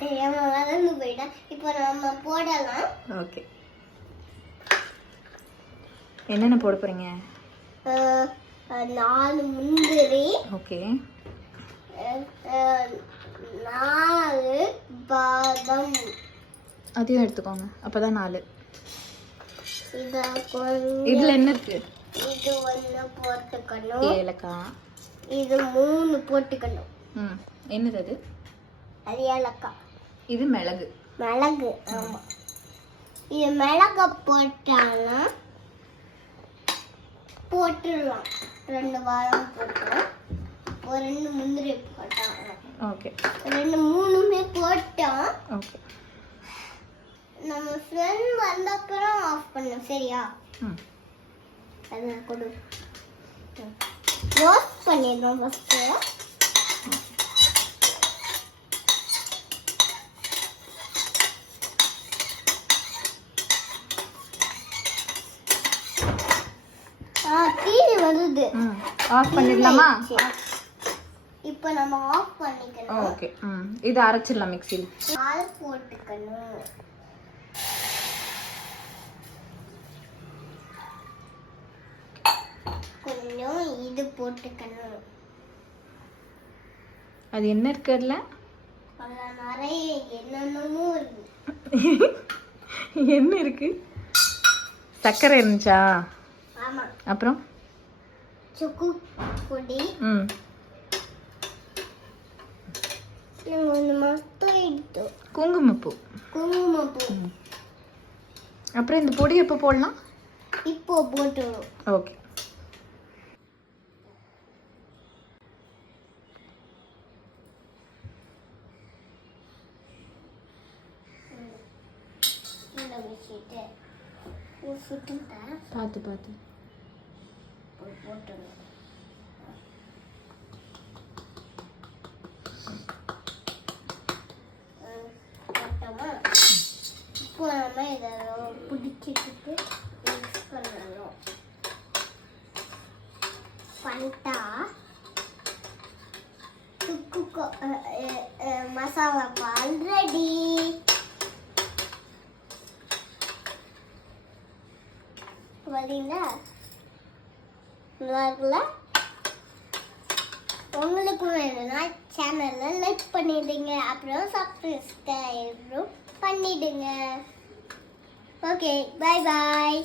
தெரியாம வளர்ந்து போயிட்டேன். இப்போ நம்ம போடலாம். ஓகே, என்னென்ன போட போறீங்க? 4 முந்திரி. ஓகே. 4 பாதாம். அதையும் எடுத்துக்கோங்க, அப்பதான் 4. இதுல என்ன இருக்கு? இது 1 போட்டுக்கணும். ஏலக்காய். இது 3 போட்டுக்கணும். என்னது அது? அது ஏலக்காய். இது மிளகு. மிளகு, ஆமா. இது மிளகா போட்டானா போட்டுடலாம். 2 வாரம் போட்டோம், ஒரு 2 முந்திரி போட்டாங்க. ஓகே, 2 3மே போட்டோம். ஓகே. நம்ம ஃப்ரெண்ட் வந்தப்புறம் ஆஃப் பண்ணணும், சரியா? அதான் கொடு. ரோஸ்ட் பண்ணிடணும் ஃபஸ்ட்டு. தீனி வருது. ஆஃப் பண்ணிடலாமா? இப்போ நம்ம ஆஃப் பண்ணிக்கணும். ஓகே. இது அரைச்சிடலாம் மிக்ஸியில். பால் போட்டுக்கணும். கொஞ்சம் இது போட்டுக்கணும். அது என்ன இருக்கு அதுல? நிறைய என்னென்னமோ இருக்கு. என்ன இருக்கு? சர்க்கரை இருந்துச்சா? ஆமா. அப்புறம் சுக்கு பொடி. குங்குமப்பூ. அப்புறம் இந்த பொடி எப்போ போடலாம்? இப்போ போட்டுரும். ஓகே. பார்த்து பார்த்து போட்டுரும். இப்போ நம்ம இதை பிடிச்சிட்டு மிக்ஸ் பண்ணணும். பண்ணிட்டா மசாலா பால் ரெடி. பார்த்தீங்களா? நல்லா இருக்குல்ல? உங்களுக்கு வேணும்னா சேனலை லைக் பண்ணிடுங்க, அப்புறம் சப்ஸ்கிரைப் பண்ணிடுங்க. Okay, bye bye.